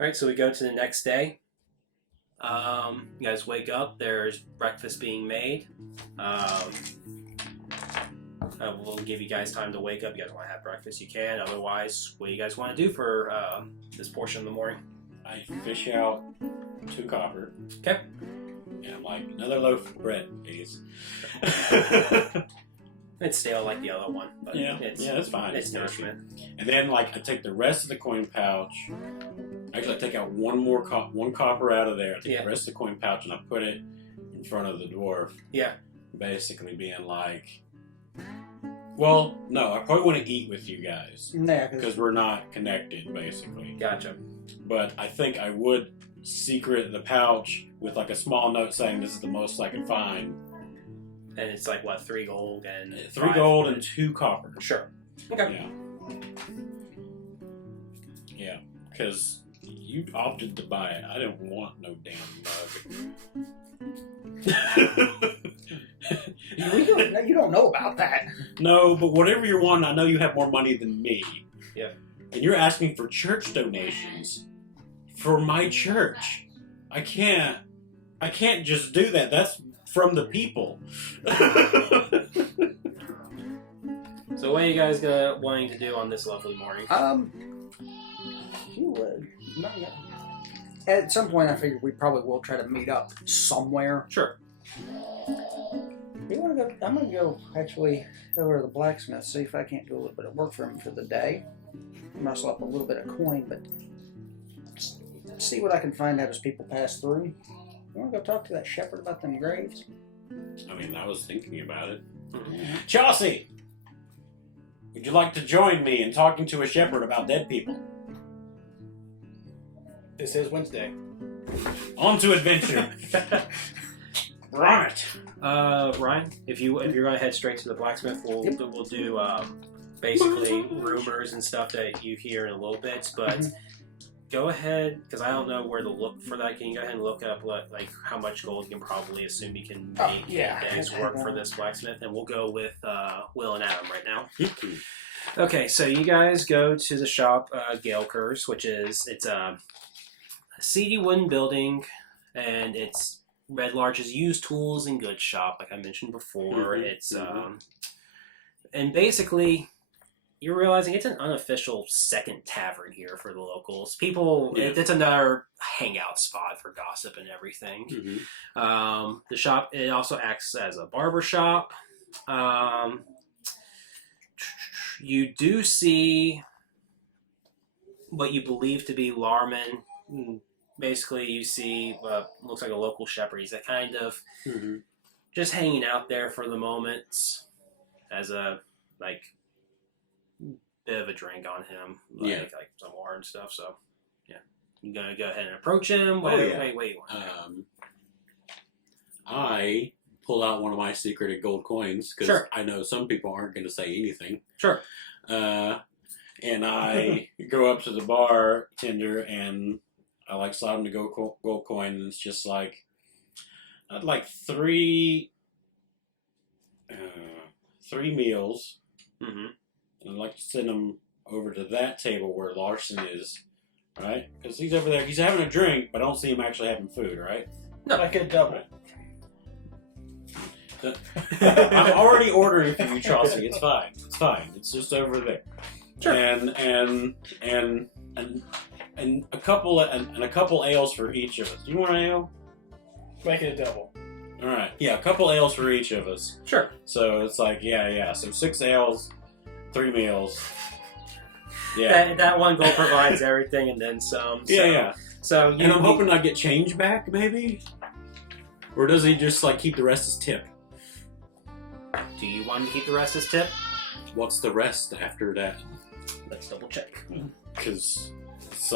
All right, so we go to the next day. You guys wake up. There's breakfast being made. We'll give you guys time to wake up. You guys want to have breakfast, you can. Otherwise, what do you guys want to do for this portion of the morning? I fish out 2 copper. Okay. And I'm like, another loaf of bread, please. It's stale like the other one, but that's fine. It's nourishment. And then, like, I take the rest of the coin pouch. Actually, I take out one copper out of there. I take the rest of the coin pouch and I put it in front of the dwarf. Yeah. Basically being like, well, no, I probably want to eat with you guys. Yeah. Because we're not connected, basically. Gotcha. But I think I would secret the pouch with, like, a small note saying this is the most I can find. And it's like, what, 3 gold and... 3 gold and 2 copper. Sure. Okay. Yeah. Yeah, because you opted to buy it. I didn't want no damn mug. You don't know about that. No, but whatever you're wanting, I know you have more money than me. Yeah. And you're asking for church donations for my church. I can't just do that. That's from the people. So what are you guys wanting to do on this lovely morning? At some point, I figure we probably will try to meet up somewhere. Sure. You want to go? I'm going to go actually over to the blacksmith, see if I can't do a little bit of work for him for the day. Muscle up a little bit of coin, but see what I can find out as people pass through. You want to go talk to that shepherd about them graves? I mean, I was thinking about it. Mm-hmm. Chelsea! Would you like to join me in talking to a shepherd about dead people? This is Wednesday. On to adventure. We're on it. Ryan, if you're gonna head straight to the blacksmith, we'll do basically rumors and stuff that you hear in a little bit. But go ahead, because I don't know where to look for that. Can you go ahead and look up like how much gold you can probably assume you can make in a day's work for this blacksmith? And we'll go with Will and Adam right now. Okay, so you guys go to the shop, Galeker's, which it's a seedy wooden building, and it's Red Larch's used tools and goods shop, like I mentioned before. It's and basically you're realizing it's an unofficial second tavern here for the locals. People, it's another hangout spot for gossip and everything. The shop, it also acts as a barber shop. You do see what you believe to be Larman. Basically, you see looks like a local shepherd. He's a kind of just hanging out there for the moment as a bit of a drink on him, like some water and stuff. So, yeah, you gonna go ahead and approach him. Wait. I pull out one of my secreted gold coins because I know some people aren't going to say anything. Sure. And I go up to the bartender and I slide him the gold coin, and it's just like I'd like three meals. And I'd like to send him over to that table where Larson is, right? Because he's over there. He's having a drink, but I don't see him actually having food, right? No, I could double. I'm already ordering for you, Chelsea. It's fine. It's fine. It's just over there. Sure. And a couple ales for each of us. Do you want an ale? Make it a double. All right. Yeah, a couple ales for each of us. Sure. So it's like So 6 ales, 3 meals. Yeah. That one gold provides everything and then some. So, So and I'm hoping I get change back, maybe. Or does he just keep the rest as tip? Do you want to keep the rest as tip? What's the rest after that? Let's double check. Because it's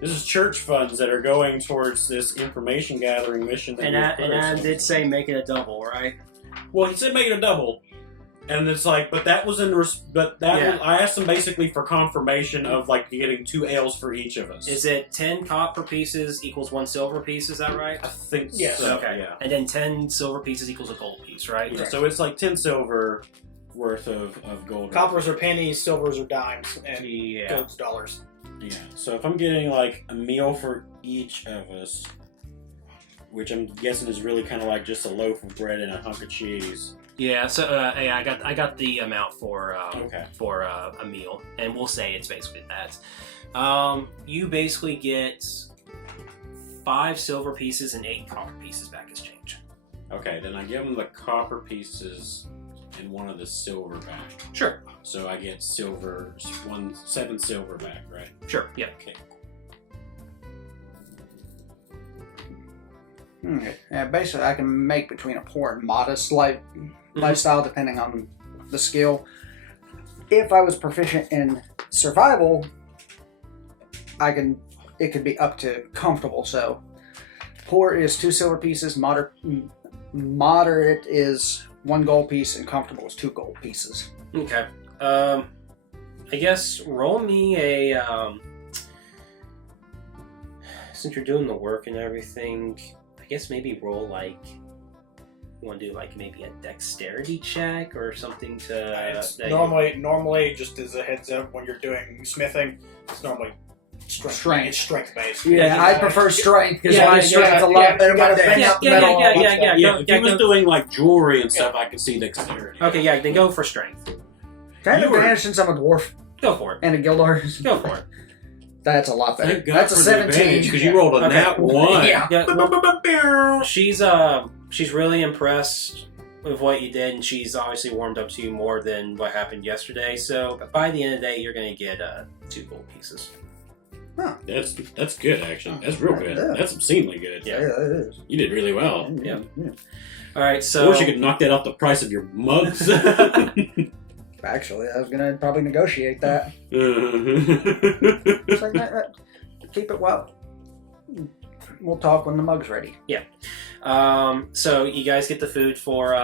this is church funds that are going towards this information gathering mission. And Adam did say make it a double, right? Well, he said make it a double. And it's but that was I asked him basically for confirmation of getting 2 ales for each of us. Is it 10 copper pieces equals 1 silver piece? Is that right? I think yes. so. Okay. Yeah. And then 10 silver pieces equals a gold piece, right? Yeah. So it's 10 silver worth of gold. Coppers are pennies, silvers are dimes, and Yeah. gold's dollars. Yeah. So if I'm getting like a meal for each of us, which I'm guessing is really kind of like just a loaf of bread and a hunk of cheese. Yeah. So yeah, I got the amount for Okay. for a meal, and we'll say it's basically that. You basically get 5 silver pieces and 8 copper pieces back as change. Okay, then I give them the copper pieces and one of the silver back. Sure. So I get 7 silver back, right? Sure. Yeah. Okay. Okay. Yeah, basically, I can make between a poor and modest lifestyle depending on the skill. If I was proficient in survival, it could be up to comfortable. So, poor is 2 silver pieces, moderate is 1 gold piece, and comfortable is 2 gold pieces. Okay. I guess roll me a. Since you're doing the work and everything, I guess maybe roll like. You want to do like maybe a dexterity check or something to. It's normally just as a heads up when you're doing smithing, it's normally Strength. It's strength based. Yeah, I prefer strength because Yeah, my yeah, strength's a yeah, lot yeah, better you gotta than bang bang out the yeah, metal. Yeah, if he was go. doing like jewelry and stuff, I could see dexterity. Okay, yeah, then go for strength. Can I have You were- advantage since I'm a dwarf Go for it. and a guild artist? Go for it. That's a lot better. Thank God That's a for the 17. advantage, because you rolled a Okay. nat 1. Yeah. Yeah, well, she's really impressed with what you did, and she's obviously warmed up to you more than what happened yesterday. So by the end of the day, you're going to get 2 gold pieces. That's good, actually. That's real good. Yeah. That's obscenely good. Yeah. Yeah, it is. You did really well. Yeah. Yeah. All right, I so wish you could knock that off the price of your mugs. Actually, I was gonna probably negotiate that. It's like, keep it well. We'll talk when the mug's ready. so you guys get the food for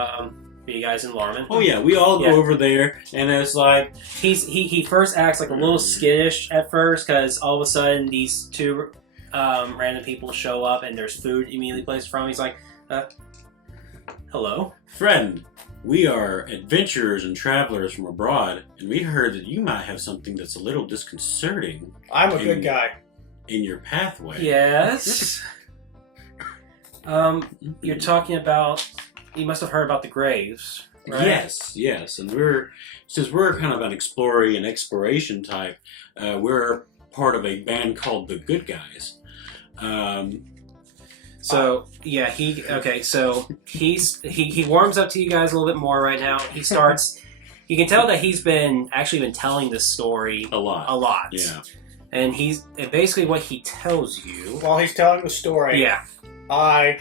you guys and Larman. Oh yeah, we all go Yeah. over there, and it's like, He first acts like a little skittish at first because all of a sudden these 2 random people show up and there's food immediately placed from him. He's like, hello. friend, we are adventurers and travelers from abroad, and we heard that you might have something that's a little disconcerting I'm a good guy. in your pathway. Yes. You're talking about. You must have heard about the graves, right? Yes, and since we're kind of an exploration type, we're part of a band called the Good Guys. So yeah, he warms up to you guys a little bit more right now. He starts. You can tell that he's been telling this story A lot. a lot. Yeah. And basically what he tells you. While he's telling the story, Yeah. I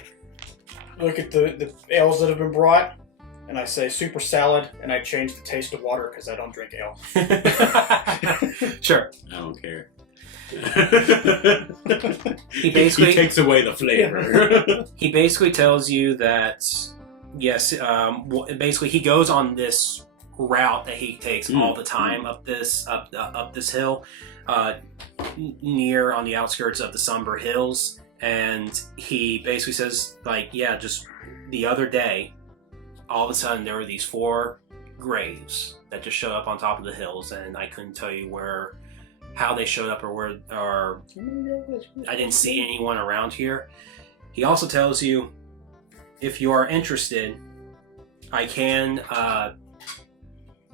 look at the ales that have been brought, and I say super salad, and I change the taste of water because I don't drink ale. Sure. I don't care. He basically he takes away the flavor. he basically tells you that yes, basically he goes on this route that he takes all the time up this hill, near on the outskirts of the Sumber Hills, and he basically says like, yeah, just the other day, all of a sudden there were these 4 graves that just showed up on top of the hills, and I couldn't tell you how they showed up or I didn't see anyone around here. He also tells you, if you are interested, I can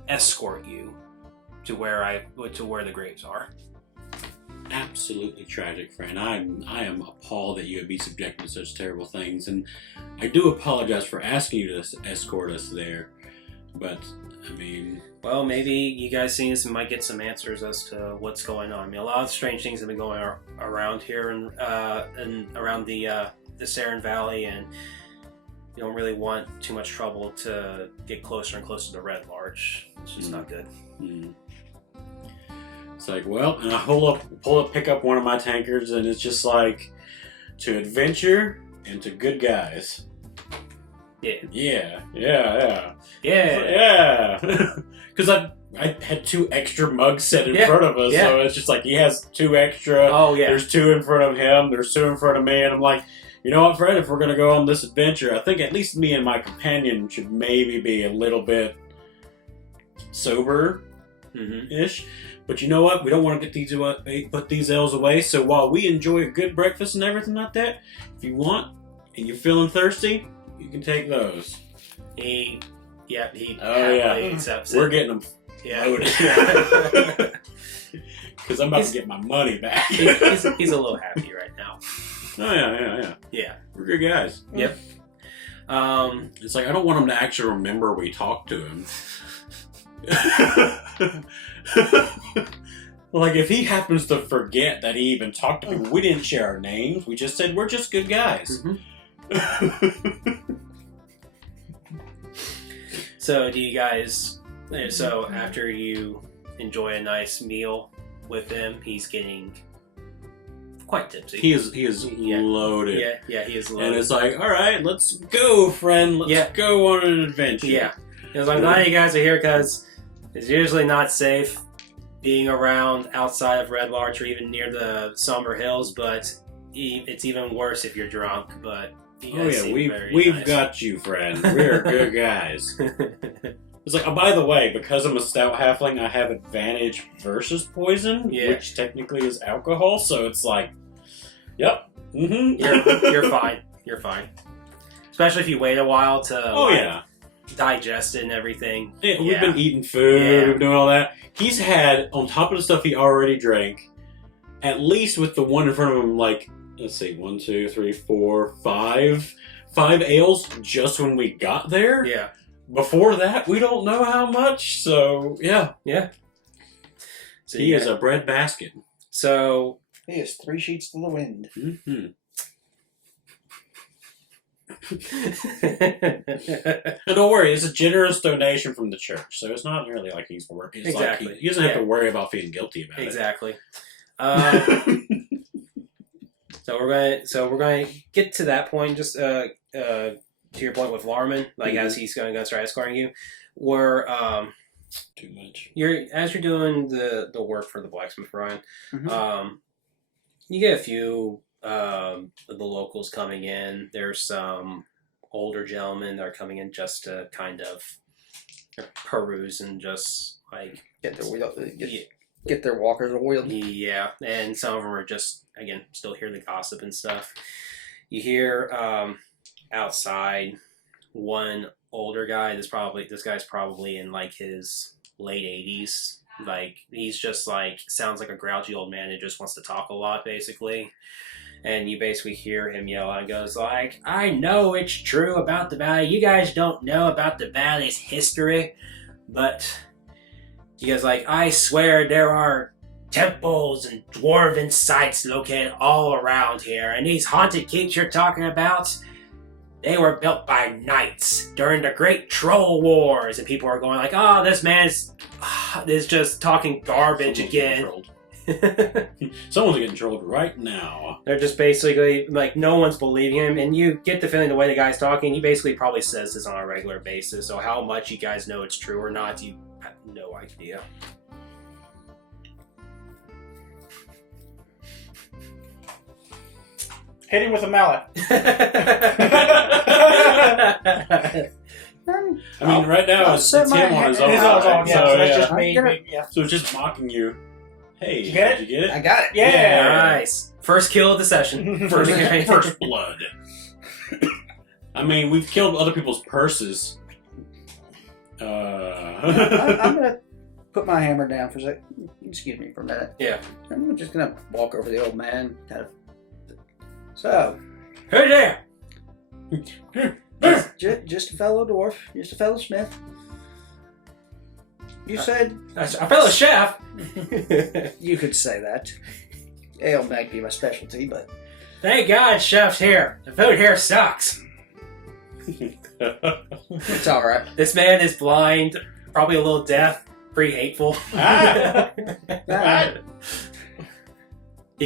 escort you to where the graves are. Absolutely tragic, friend. I am appalled that you would be subjected to such terrible things, and I do apologize for asking you to escort us there. But I mean, Well, maybe you guys seeing this and might get some answers as to what's going on. I mean, a lot of strange things have been going around here and around the Saren Valley, and you don't really want too much trouble to get closer and closer to Red Larch. It's just not good. It's like, well, and I pick up one of my tankards, and it's just like, to adventure and to good guys. Yeah. Yeah. Because I had 2 extra mugs set in front of us, so it's just like he has 2 extra. Oh yeah. There's 2 in front of him. There's 2 in front of me, and I'm like, you know what, Fred? If we're gonna go on this adventure, I think at least me and my companion should maybe be a little bit sober ish. But you know what? We don't want to put these ales away. So while we enjoy a good breakfast and everything like that, if you want and you're feeling thirsty, you can take those. He happily accepts We're it. getting them loaded. Because I'm about to get my money back. He's a little happy right now. Oh yeah. Yeah. We're good guys. Yep. It's like I don't want him to actually remember we talked to him. Like if he happens to forget that he even talked to people, we didn't share our names. We just said we're just good guys. So do you guys? So after you enjoy a nice meal with him, he's getting quite tipsy. He is loaded. Yeah, he is loaded. And it's like, all right, let's go, friend. Let's go on an adventure. Yeah. Because I'm glad you guys are here because it's usually not safe being around outside of Red Larch or even near the Sumber Hills, but it's even worse if you're drunk. But you guys seem very we've nice. got you, friend. We're good guys. It's like, oh, by the way, because I'm a stout halfling, I have advantage versus poison, which technically is alcohol. So it's like, yep, you're fine. You're fine. Especially if you wait a while to digest it and everything. Yeah, we've been eating food, we've been doing all that. He's had, on top of the stuff he already drank, at least with the one in front of him, like, let's see, 1, 2, 3, 4, 5 ales just when we got there. Yeah. Before that, we don't know how much, so yeah. So he is a bread basket. So he is 3 sheets to the wind. And don't worry, it's a generous donation from the church, so it's not really like he's working. It's exactly. Like he doesn't have to worry about feeling guilty about it. Exactly. So we're gonna get to that point. Just to your point with Larman, like as he's gonna start escorting you, where too much. As you're doing the work for the blacksmith, Ryan. You get a few of the locals coming in. There's some older gentlemen that are coming in just to kind of peruse and just like get their walkers oiled. Yeah, and some of them are just, again, still hear the gossip and stuff. You hear outside one older guy. This guy's probably in like his late 80s. Like he's just like sounds like a grouchy old man who just wants to talk a lot, basically. And you basically hear him yell out and goes like, "I know it's true about the valley. You guys don't know about the valley's history, but he goes like, I swear there are temples and dwarven sites located all around here. And these haunted keeps you're talking about, they were built by knights during the Great Troll Wars." And people are going like, "Oh, this man's is just talking garbage again." Someone's getting trolled right now. They're just basically like, no one's believing him, and you get the feeling the way the guy's talking, he basically probably says this on a regular basis. So how much you guys know it's true or not, you have no idea. Hit him with a mallet. I mean, right now it's him on his own. Yeah, so that's just me. So it's just mocking you. Hey, Did you get it? Did you get it? I got it. Yeah. Nice. First kill of the session. First blood. I mean, we've killed other people's purses. I'm gonna put my hammer down for a sec. Excuse me for a minute. Yeah. I'm just gonna walk over to the old man, kind of. So, Hey there! just a fellow dwarf, just a fellow smith. You said A fellow chef! you could say that. Ale might be my specialty, but Thank God chef's here. The food here sucks. it's all right. This man is blind, probably a little deaf, pretty hateful. You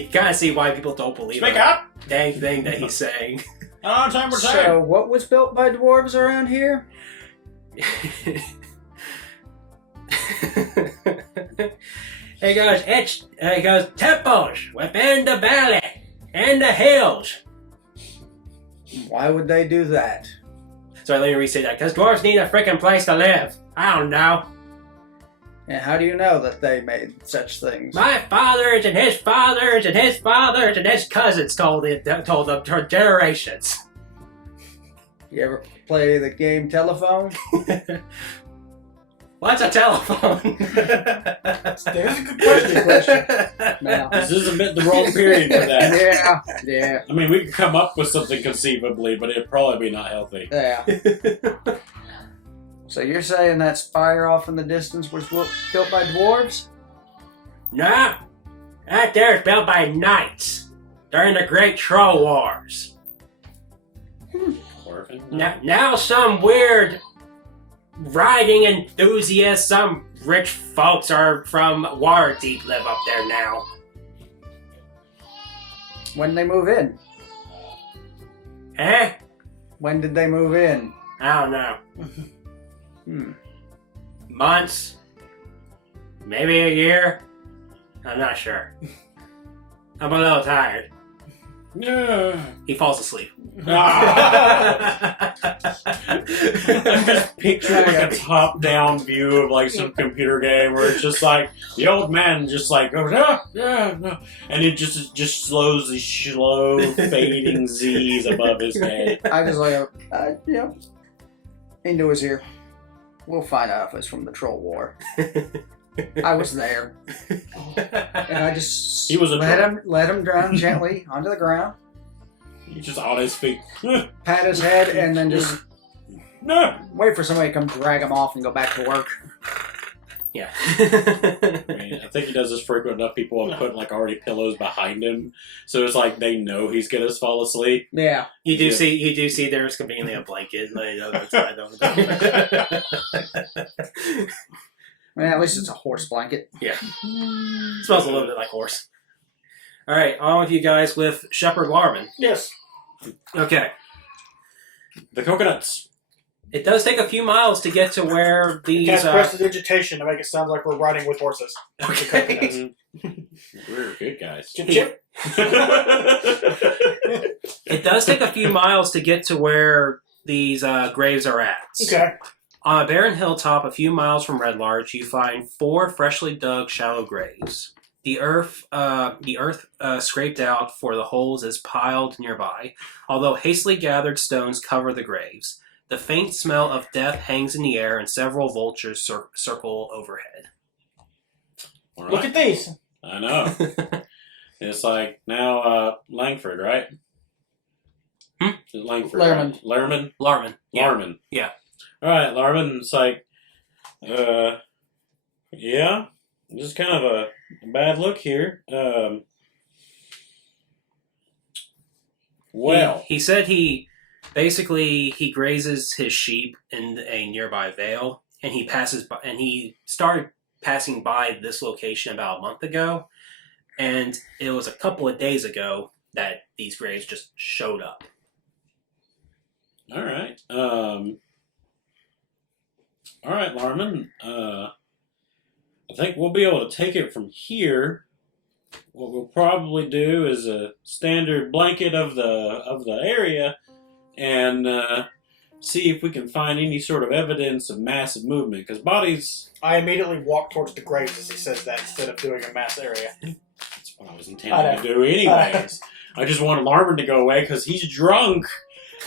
can kind of see why people don't believe Speak the up! dang thing that he's saying. Time we're So, what was built by dwarves around here? He goes, temples within the valley and the hills. Why would they do that? Sorry, let me restate that. Because dwarves need a freaking place to live. I don't know. And how do you know that they made such things? My fathers and his fathers and his fathers and his cousins told them for generations. You ever play the game telephone? What's a telephone? That's a good question. No. This is a bit the wrong period for that. Yeah. I mean, we could come up with something conceivably, but it'd probably be not healthy. Yeah. So you're saying that spire off in the distance was built by dwarves? Nah, that there's built by knights during the Great Troll Wars. Orphan? Now some weird riding enthusiasts, some rich folks are from Waterdeep live up there now. When they move in? Eh? When did they move in? I don't know. Months? Maybe a year? I'm not sure. I'm a little tired. Yeah. He falls asleep. I'm just picturing like a top-down view of like some computer game where it's just like the old man just like goes, no, and it just slows these slow fading Z's above his head. I just like, Indo is here. We'll find out if it's from the Troll War. I was there. And I just He was a let him drown gently onto the ground, He's just on his feet. pat his head, and then just No. wait for somebody to come drag him off and go back to work. Yeah. I mean, I think he does this frequent enough. People have put like already pillows behind him, so it's like they know he's gonna fall asleep. Yeah. You do see there's conveniently a blanket. I don't. Well, at least it's a horse blanket. Yeah. Smells a little bit like horse. All right, on with you guys with Shepherd Larman. Yes. Okay. The coconuts. It does take a few miles to get to where these. Cast prestidigitation to make it sound like we're riding with horses. Okay. We're good guys. Chip chip. It does take a few miles to get to where these graves are at. Okay. On a barren hilltop a few miles from Red Larch, you find 4 freshly dug shallow graves. The earth scraped out for the holes is piled nearby, although hastily gathered stones cover the graves. The faint smell of death hangs in the air, and several vultures circle overhead. All right. Look at these. I know. It's like now Langford, right? Langford. Larman. Right? Larman? Larman. Yeah. Larman. Yeah. Alright, Larman, it's like, yeah, just kind of a bad look here. Well. He said he grazes his sheep in a nearby vale, and he started passing by this location about a month ago, and it was a couple of days ago that these graves just showed up. Alright, Alright, Larman, I think we'll be able to take it from here. What we'll probably do is a standard blanket of the area and see if we can find any sort of evidence of massive movement, because bodies... I immediately walk towards the graves as he says that instead of doing a mass area. That's what I was intending to do anyways. I just wanted Larman to go away because he's drunk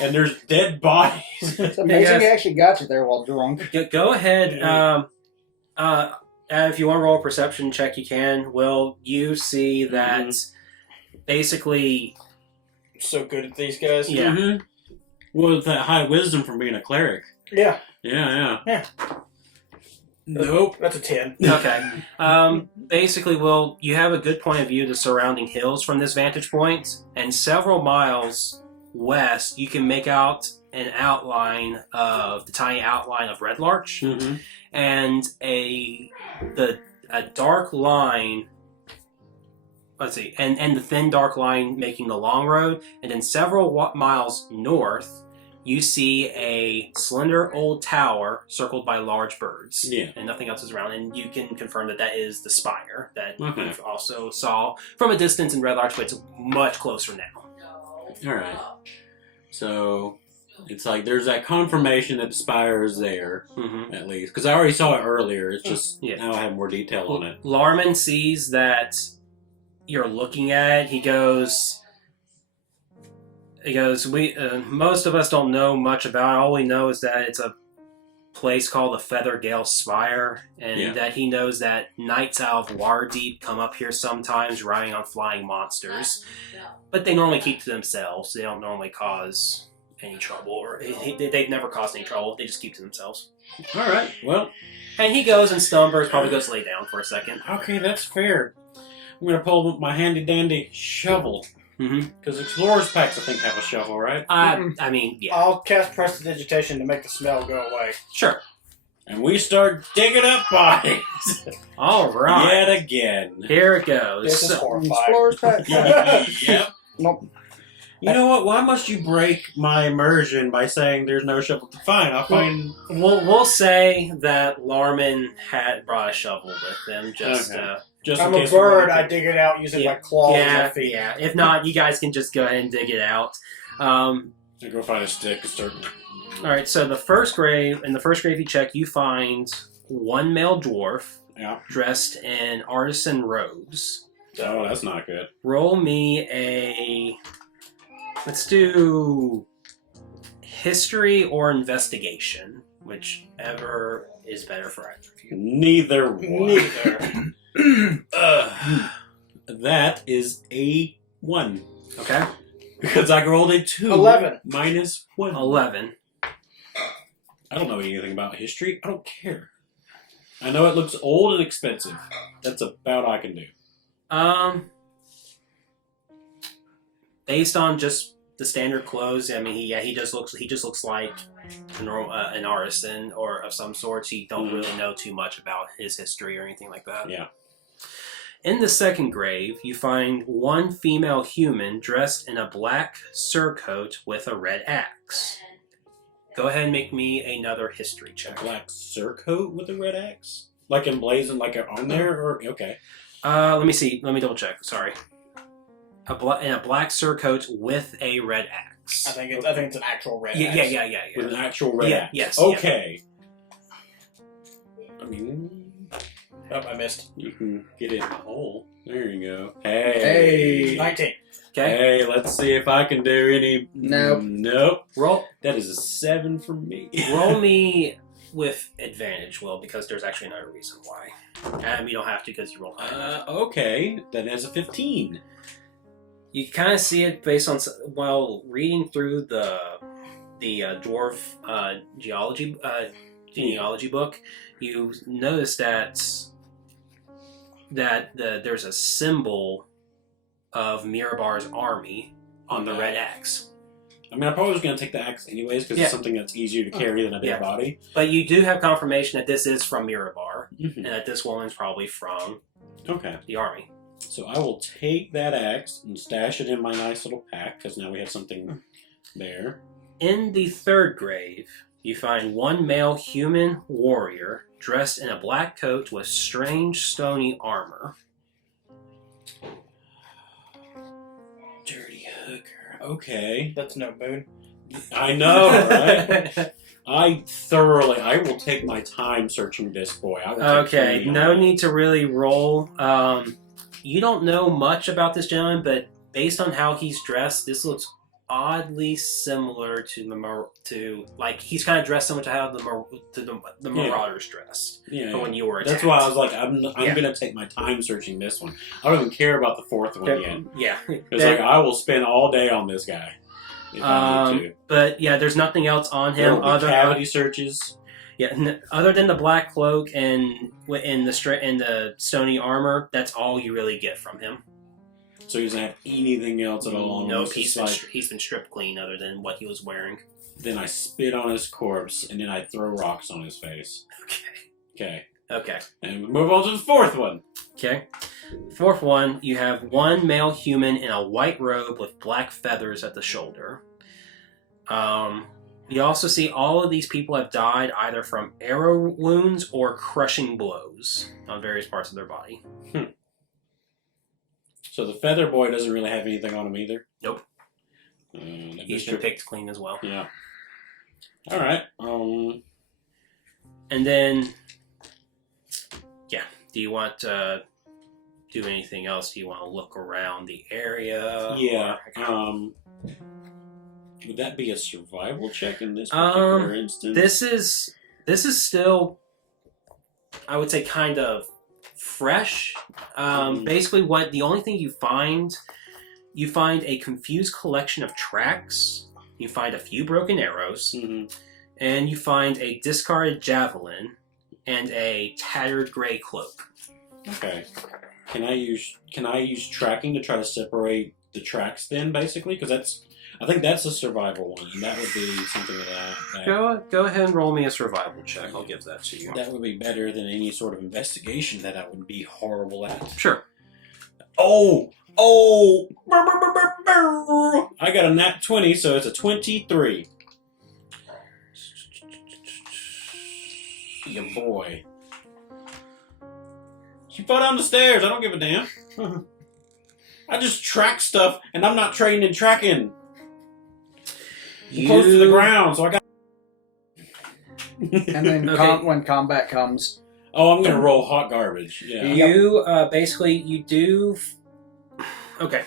and there's dead bodies. It's amazing he actually got you there while drunk. Go ahead. If you want to roll a perception check, you can. Will you see that basically... So good at these guys. Yeah. Mm-hmm. Well, with that high wisdom from being a cleric. Yeah. Yeah. Nope. That's a 10. Okay. Basically, Will, you have a good point of view of the surrounding hills from this vantage point, and several miles west, you can make out the tiny outline of Red Larch, and a dark line. Let's see, and the thin dark line making the long road, and then several miles north, you see a slender old tower circled by large birds. Yeah. And nothing else is around. And you can confirm that is the spire that you also saw from a distance in Red Larch, but it's much closer now. Alright. So, It's like there's that confirmation that the spire is there, Mm-hmm. at least. Because I already saw it earlier. It's just Yeah. now I have more detail on it. Larman sees that you're looking at it. He goes, we most of us don't know much about it. All we know is that it's a place called the Feathergale Spire, and that he knows that knights out of Waterdeep come up here sometimes riding on flying monsters. But they normally keep to themselves. They don't normally cause any trouble, or they've never caused any trouble. They just keep to themselves. All right. Well, and he goes and Stumbers probably goes lay down for a second. okay, that's fair. I'm gonna pull my handy dandy shovel. Mm-hmm. Because explorers packs, I think, have a shovel, right? I mean, yeah. I'll cast prestidigitation to make the smell go away. Sure. And we start digging up bodies All right. yet again. Here it goes. This is So- horrifying. Explorer's pack. Yep. Nope. You know what? Why must you break my immersion by saying there's no shovel? Fine, I'll find. We'll say that Larman had brought a shovel with him. Just Okay. Just in I'm a case we bird. want I to- dig it out using my claws and my feet. yeah. If not, you guys can just go ahead and dig it out. I'll go find a stick and start. All right. So in the first grave you check, you find one male dwarf Yeah. dressed in artisan robes. Oh, that's not good. Roll me a. Let's do history or investigation, whichever is better for either of you. Neither one. Neither. That is a 1. Okay. Because I rolled a 2. 11. Minus 1. 11. I don't know anything about history. I don't care. I know it looks old and expensive. That's about all I can do. Based on just the standard clothes, I mean, he just looks like an artisan or of some sort. You don't really know too much about his history or anything like that. Yeah. In the second grave, you find one female human dressed in a black surcoat with a red axe. Go ahead and make me another history A check. black surcoat with a red axe? Like emblazoned like on there? Or okay. Let me see. Let me double check. Sorry. In a black surcoat with a red axe. I think it's an actual red Yeah, axe. yeah. With an actual red Yeah, axe. yes, Okay. I mean, Oh, I missed. you can get it in the hole. There you go. Hey. 19. Okay. Hey, let's see if I can do any. Nope. Nope. Roll That is a 7 for me. roll me with advantage, Will, because there's actually another reason why. And you don't have to because you rolled high. Okay. That has a 15. You kind of see it based on while reading through the dwarf genealogy book. You notice that there's a symbol of Mirabar's army on the red axe. I mean, I probably was going to take the axe anyways because Yeah. it's something that's easier to carry than a dead Yeah. body. But you do have confirmation that this is from Mirabar, Mhm. and that this woman's probably from Okay. the army. So I will take that axe and stash it in my nice little pack because now we have something there. In the third grave, you find one male human warrior dressed in a black coat with strange stony armor. Dirty hooker. Okay. That's no moon. I know, right? I will take my time searching this boy. I will take Okay, plenty no on it. need to really roll. You don't know much about this gentleman, but based on how he's dressed, this looks oddly similar to like he's kind of dressed similar to how the Marauders dressed Yeah, from when you were that's attacked. why I was like, I'm Yeah. gonna take my time searching this one. I don't even care about the fourth one yet. Yeah, It's like I will spend all day on this guy if I need to. but yeah, there's nothing else on There him will be other cavity searches. other than the black cloak and in the stony armor. That's all you really get from him. So he doesn't have anything else at all. No, It's he's just he's been stripped clean other than what he was wearing. Then I spit on his corpse and then I throw rocks on his face. Okay. Okay. And we move on to the fourth one. Okay. Fourth one, you have one male human in a white robe with black feathers at the shoulder. You also see all of these people have died either from arrow wounds or crushing blows on various parts of their body. So the feather boy doesn't really have anything on him either. Nope. That He's Mr. been picked clean as well. Yeah. All right. And then, yeah. Do you want to do anything else? Do you want to look around the area? Yeah. Or- Would that be a survival check in this particular instance? This is still, I would say, kind of fresh. Basically, the only thing you find a confused collection of tracks. You find a few broken arrows, and you find a discarded javelin and a tattered gray cloak. Okay. Can I use tracking to try to separate the tracks then, basically? Because I think that's a survival one, and that would be something that Go ahead and roll me a survival check. I'll give that to you. that would be better than any sort of investigation that I would be horrible at. Sure. Oh! Brr, brr, brr, brr, brr. I got a nat 20, so it's a 23. Your boy. She fell down the stairs. I don't give a damn. I just track stuff, and I'm not trained in tracking. I'm close to the ground, so I got. And then Okay. when combat comes, Oh, I'm gonna roll hot garbage. Yeah. You basically you do. Okay.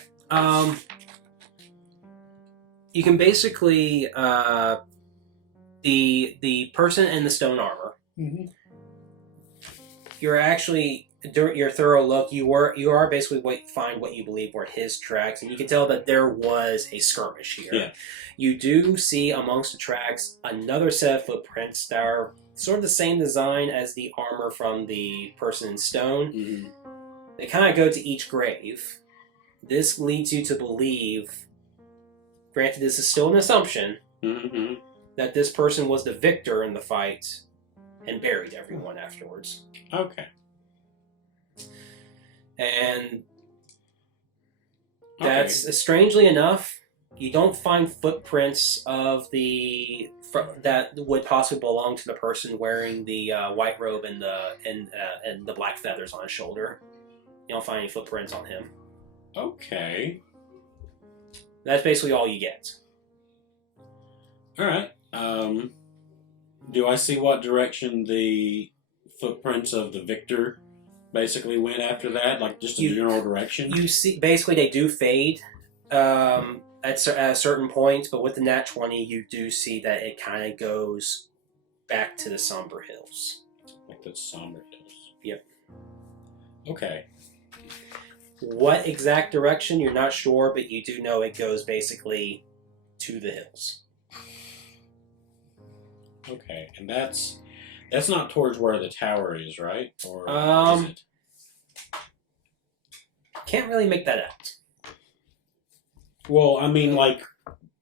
You can basically the person in the stone armor. You're actually during your thorough look. You are basically find what you believe were his tracks, and you can tell that there was a skirmish here. Yeah. You do see amongst the tracks another set of footprints that are sort of the same design as the armor from the person in stone. They kind of go to each grave. This leads you to believe, granted this is still an assumption, that this person was the victor in the fight and buried everyone afterwards. Okay. And that's strangely enough, you don't find footprints of that would possibly belong to the person wearing the white robe and the black feathers on his shoulder. You don't find any footprints on him. Okay. That's basically all you get. All right. Do I see what direction the footprints of the victor basically went after that? Like just a general direction? You see, basically they do fade at a certain point, but with the nat 20, you do see that it kind of goes back to the Sumber Hills. Like the Sumber Hills. Yep. Okay. What exact direction, you're not sure, but you do know it goes basically to the hills. Okay, and that's not towards where the tower is, right? Or is it? Can't really make that out. Well, I mean, like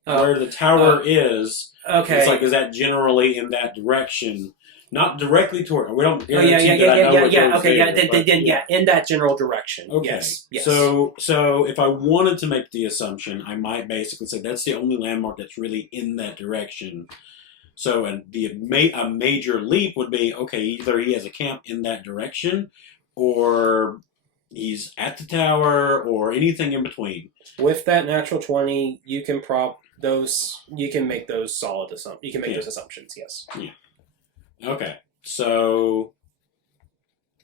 where the tower is. Okay. It's like, is that generally in that direction? Not directly toward. We don't. Yeah. Okay, in that general direction. Okay. Yes. So if I wanted to make the assumption, I might basically say that's the only landmark that's really in that direction. So, and a major leap would be, okay, either he has a camp in that direction, or he's at the tower, or anything in between. With that natural 20, you can make those solid assumptions. You can make those assumptions. Yes. Yeah. Okay. So,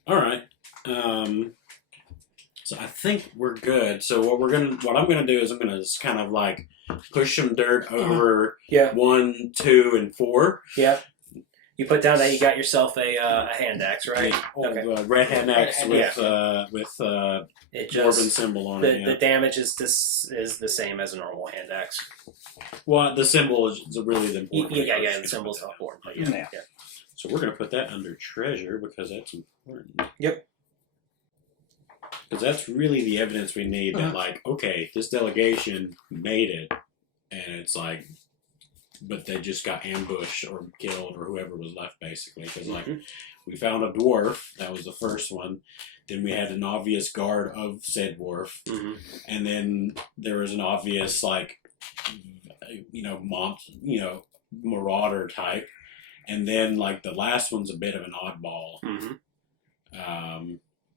all right. So I think we're good. So what I'm gonna do is I'm gonna just kind of like push some dirt over 1, 2, and 4. Yeah. You put down that you got yourself a hand axe, right? Okay. Red hand axe with dwarven symbol on it. The damage is the same as a normal hand axe. Well, the symbol is really the important. Yeah. The symbol's not important. But yeah. So we're gonna put that under treasure because that's important. Yep. Because that's really the evidence we need that, like, okay, this delegation made it, and it's like, but they just got ambushed or killed or whoever was left, basically. Because, like, we found a dwarf, that was the first one. Then we had an obvious guard of said dwarf. And then there was an obvious, like, marauder type. And then, like, the last one's a bit of an oddball.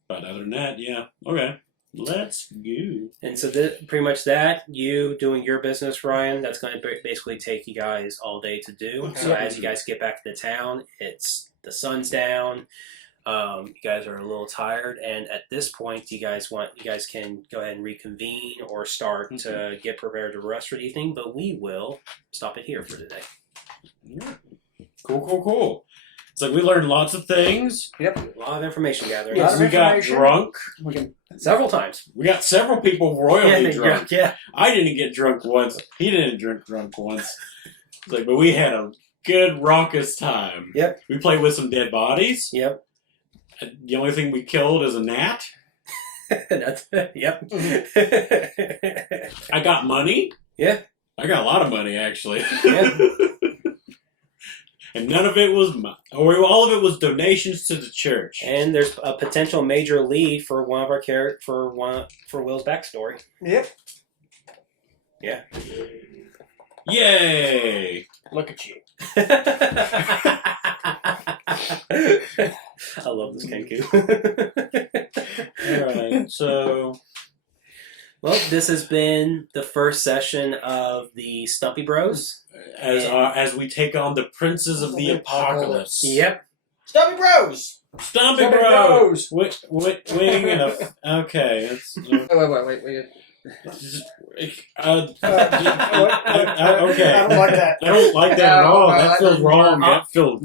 But other than that, yeah, okay. Let's go. And so pretty much that, you doing your business, Ryan, that's going to basically take you guys all day to do. So Yep. as you guys get back to town, the sun's down. You guys are a little tired, and at this point, you guys can go ahead and reconvene or start to get prepared to rest for the evening. But we will stop it here for today. Cool. It's like we learned lots of things. Yep. A lot of information gathering. Yes. We got information. drunk. We can. Several times. We got several people royally drunk. Yeah. I didn't get drunk once. He didn't drunk once. It's like, but we had a good raucous time. Yep. We played with some dead bodies. Yep. The only thing we killed is a gnat. That's yep. I got money. Yeah. I got a lot of money actually. Yeah. And none of it was all of it was donations to the church. And there's a potential major lead for one of our for Will's backstory. Yep. Yeah. Yay! Look at you. I love this Kenku. Alright, so Well, this has been the first session of the Stumpy Bros. as we take on the princes of the apocalypse. Yep. Stubby Bros! Stomping Stomping Bros! Bros! Wing and a... Okay. It's, Wait. okay. I don't like that. I don't like that at all. No, That feels wrong. That feels